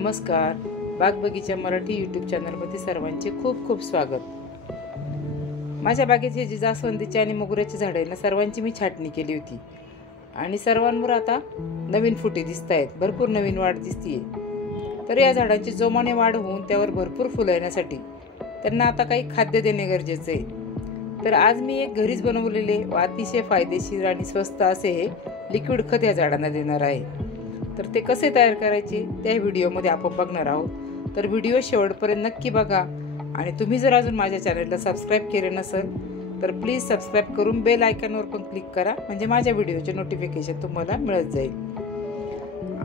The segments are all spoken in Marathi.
नमस्कार. बाग बगीचा मराठी यूट्यूब चॅनलमध्ये सर्वांचे खूप खूप स्वागत. माझ्या बागेचे जी जास्वंदीची आणि मोगऱ्याची झाडं आहे ना, सर्वांची मी छाटणी केली होती आणि सर्वांवर आता नवीन फुटे दिसत आहेत. भरपूर नवीन वाढ दिसतीये. तर या झाडांची जोमाने वाढ होऊन त्यावर भरपूर फुलं येण्यासाठी त्यांना आता काही खाद्य देणे गरजेचे आहे. तर आज मी एक घरीच बनवलेले व अतिशय फायदेशीर आणि स्वस्त असे हे लिक्विड खत या झाडांना देणार आहे. तर ते कसे तयार करायचे त्या व्हिडिओमध्ये आपण बघणार आहोत. तर व्हिडिओ शेवटपर्यंत नक्की बघा आणि तुम्ही जर अजून माझ्या चॅनलला सबस्क्राईब केले नसेल तर प्लीज सबस्क्राईब करून बेल आयकॉनवर पण क्लिक करा, म्हणजे माझ्या व्हिडिओचे नोटिफिकेशन तुम्हाला मिळत जाईल.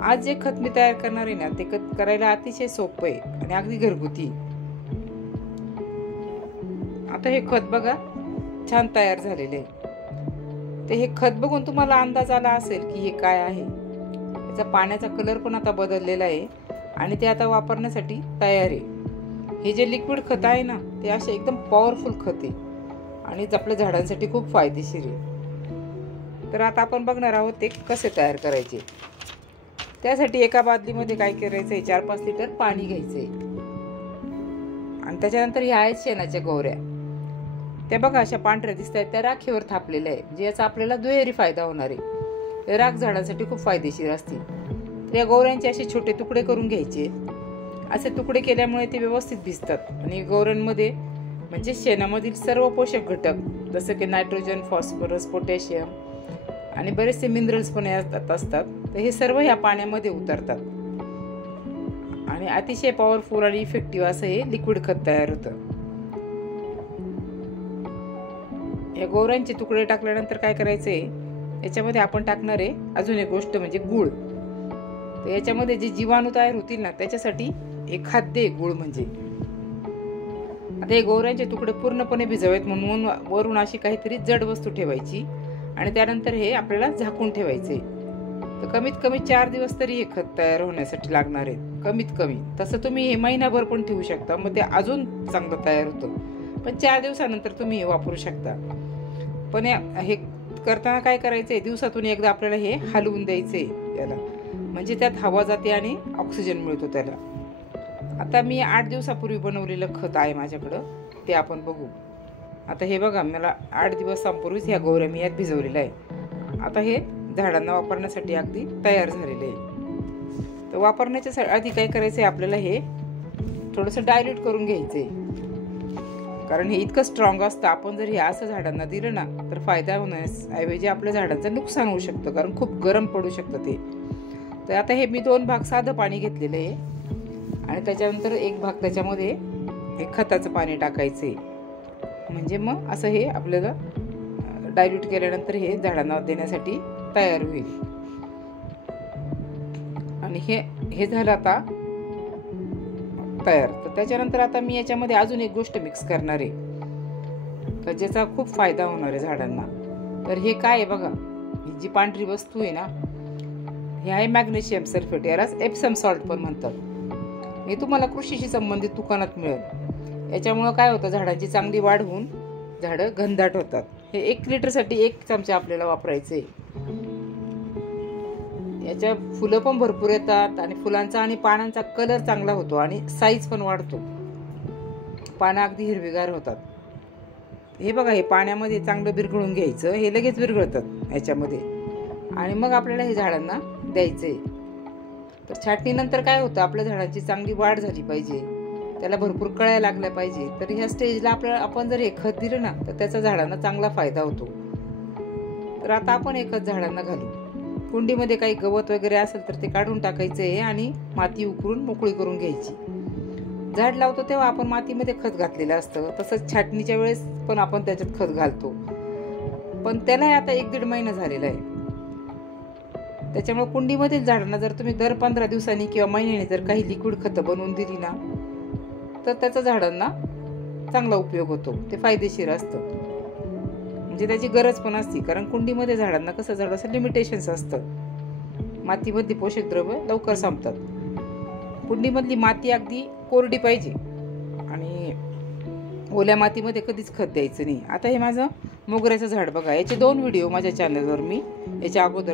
आज जे खत मी तयार करणार आहे ना, ते खत करायला अतिशय सोपं आहे आणि अगदी घरगुती. आता हे खत बघा छान तयार झालेले आहे. ते हे खत बघून तुम्हाला अंदाज आला असेल की हे काय आहे. त्याचा पाण्याचा कलर पण आता बदललेला आहे आणि ते आता वापरण्यासाठी तयार आहे. हे जे लिक्विड खत आहे ना, ते असे एकदम पॉवरफुल खत आहे आणि आपल्या झाडांसाठी खूप फायदेशीर आहे. तर आता आपण बघणार आहोत ते कसे तयार करायचे. त्यासाठी एका बादलीमध्ये काय करायचंय, 4-5 लिटर पाणी घ्यायचंय आणि त्याच्यानंतर ह्या आहेत शेणाच्या गोवऱ्या. त्या बघा अशा पांढऱ्या दिसत आहेत, त्या राखेवर थापलेल्या आहे, म्हणजे याचा आपल्याला दुहेरी फायदा होणार आहे. राख झाडांसाठी खूप फायदेशीर असते. तर या गोवऱ्यांचे असे छोटे तुकडे करून घ्यायचे. असे तुकडे केल्यामुळे ते व्यवस्थित भिजतात आणि गोवऱ्यांमध्ये म्हणजे शेणामधील सर्व पोषक घटक जसं की नायट्रोजन, फॉस्फरस, पोटॅशियम आणि बरेचसे मिनरल्स पण यात असतात. तर हे सर्व ह्या पाण्यामध्ये उतरतात आणि अतिशय पॉवरफुल आणि इफेक्टिव्ह असं हे लिक्विड खत तयार होतं. या गोवऱ्यांचे तुकडे टाकल्यानंतर काय करायचंय, याच्यामध्ये आपण टाकणार आहे अजून एक गोष्ट म्हणजे गुळ. तर याच्यामध्ये जे जीवाणू तयार होतील ना, त्याच्यासाठी एक खाद्य आहे गुळ म्हणजे. आता हे गोवऱ्यांचे तुकडे पूर्णपणे भिजवायत म्हणून वरून अशी काहीतरी जड वस्तू ठेवायची आणि त्यानंतर हे आपल्याला झाकून ठेवायचे. तर कमीत कमी 4 दिवस तरी हे खत तयार होण्यासाठी लागणार आहे, कमीत कमी. तसं तुम्ही हे महिनाभर पण ठेवू शकता, मग ते अजून चांगलं तयार होतं. पण 4 दिवसानंतर तुम्ही हे वापरू शकता. पण हे करताना काय करायचंय, दिवसातून एकदा आपल्याला हे हलवून द्यायचंय याला, म्हणजे त्यात हवा जाते आणि ऑक्सिजन मिळतो त्याला. आता मी 8 दिवसापूर्वी बनवलेलं खत आहे माझ्याकडं, ते आपण बघू. आता हे बघा, मला 8 दिवसांपूर्वीच ह्या गोवऱ्या मी यात भिजवलेल्या आहे. आता हे झाडांना वापरण्यासाठी अगदी तयार झालेले आहे. तर वापरण्याच्या आधी काय करायचंय, आपल्याला हे थोडंसं डायल्यूट करून घ्यायचंय, कारण हे इतकं स्ट्रॉंग असतं. आपण जर हे असं झाडांना दिलं ना, तर फायदा होण्याऐवजी आपल्या झाडांचं नुकसान होऊ शकतं, कारण खूप गरम पडू शकतं ते. तर आता हे मी 2 भाग साधं पाणी घेतलेलं आहे आणि त्याच्यानंतर 1 भाग त्याच्यामध्ये हे खताचं पाणी टाकायचंय, म्हणजे मग असं हे आपल्याला डायल्यूट केल्यानंतर हे झाडांना देण्यासाठी तयार होईल. आणि हे झालं आता तयार. तर त्याच्यानंतर आता मी याच्यामध्ये अजून एक गोष्ट मिक्स करणार आहे, ज्याचा खूप फायदा होणार आहे झाडांना. तर हे काय आहे बघा, ही जी पांढरी वस्तू आहे ना, हे आहे मॅग्नेशियम सल्फेट, यालाच एप्सम सॉल्ट पण म्हणतात. हे तुम्हाला कृषीशी संबंधित दुकानात मिळेल. याच्यामुळे काय होतं, झाडांची चांगली वाढ होऊन झाडं घनदाट होतात. हे 1 लिटरसाठी 1 चमचा आपल्याला वापरायचे. याच्या फुलं पण भरपूर येतात आणि फुलांचा आणि पानांचा कलर चांगला होतो आणि साईज पण वाढतो. पानं अगदी हिरवीगार होतात. हे बघा, हे पाण्यामध्ये चांगलं विरघळून घ्यायचं. हे लगेच विरघळतात याच्यामध्ये आणि मग आपल्याला हे झाडांना द्यायचंय. तर छाटणीनंतर काय होतं, आपल्या झाडांची चांगली वाढ झाली पाहिजे, त्याला भरपूर कळ्या लागल्या पाहिजे. तर ह्या स्टेजला आपण जर हे खत दिलं ना, तर त्याचा झाडांना चांगला फायदा होतो. तर आता आपण हे खत झाडांना घालू. कुंडीमध्ये काही गवत वगैरे असेल तर ते काढून टाकायचंय आणि माती उकरून मोकळी करून घ्यायची. झाड लावतो तेव्हा आपण मातीमध्ये खत घातलेलं असतं, तसंच छाटणीच्या वेळेस पण आपण त्याच्यात खत घालतो. पण त्याला आता 1-1.5 महिना झालेला आहे. त्याच्यामुळे कुंडीमधील झाडांना जर तुम्ही दर 15 दिवसांनी किंवा महिन्याने जर काही लिक्विड खतं बनवून दिली ना, तर त्याचा झाडांना चांगला उपयोग होतो. ते फायदेशीर असतं, म्हणजे त्याची गरज पण असते. कारण कुंडीमध्ये झाडांना कसं थोडंसं लिमिटेशन्स असतं, मातीमधली पोषक द्रव्य लवकर संपतात. कुंडीमधली माती अगदी कोरडी पाहिजे आणि ओल्या मातीमध्ये कधीच खत द्यायचं नाही. आता हे माझं मोगऱ्याचं झाड बघा, याचे 2 व्हिडिओ माझ्या चॅनलवर मी याच्या अगोदर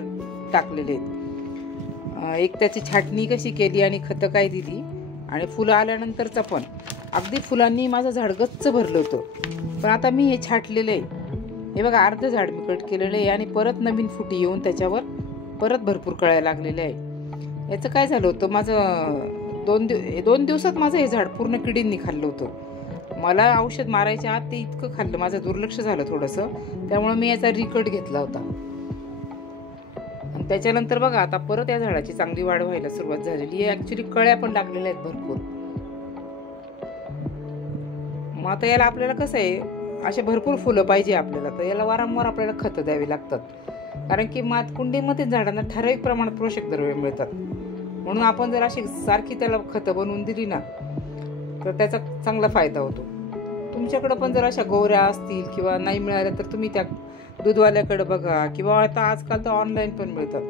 टाकलेले आहेत. एक त्याची छाटणी कशी केली आणि खतं काय दिली आणि फुलं आल्यानंतरचं पण अगदी फुलांनी माझं झाड गच्च भरलं होतं. पण आता मी हे छाटलेलं आहे, हे बघा अर्ध झाड मी कट केलेलं आहे आणि परत नवीन फुटी येऊन त्याच्यावर परत भरपूर कळ्या लागलेल्या आहे. याचं काय झालं होतं, माझं 2 दिवसात माझं हे झाड पूर्ण किडींनी खाल्लं होतं. मला औषध मारायच्या आत ते इतकं खाल्लं, माझं दुर्लक्ष झालं थोडंसं, त्यामुळे मी याचा रिकट घेतला होता. आणि त्याच्यानंतर बघा आता परत या झाडाची चांगली वाढ व्हायला सुरुवात झालेली आहे. ऍक्च्युली कळ्या पण लागलेल्या आहेत भरपूर. मग आता याला आपल्याला कसं आहे, असे भरपूर फुलं पाहिजे आपल्याला, तर याला वारंवार आपल्याला खतं द्यावी लागतात. कारण की कुंडीमध्ये झाडांना ठराविक प्रमाणात पोषक द्रव्ये मिळतात. म्हणून आपण जर अशी सारखी त्याला खतं बनवून दिली ना तर त्याचा चांगला फायदा होतो. तुमच्याकडे पण जर अशा गोवऱ्या असतील किंवा नाही मिळाल्या तर तुम्ही त्या दूधवाल्याकडे बघा, किंवा आता आजकाल तर ऑनलाईन पण मिळतात,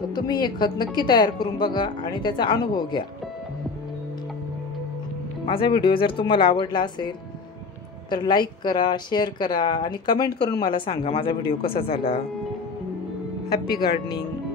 तर तुम्ही हे खत नक्की तयार करून बघा आणि त्याचा अनुभव घ्या. माझा व्हिडिओ जर तुम्हाला आवडला असेल तर लाईक करा, शेअर करा आणि कमेंट करून मला सांगा माझा व्हिडिओ कसा झाला. Happy gardening.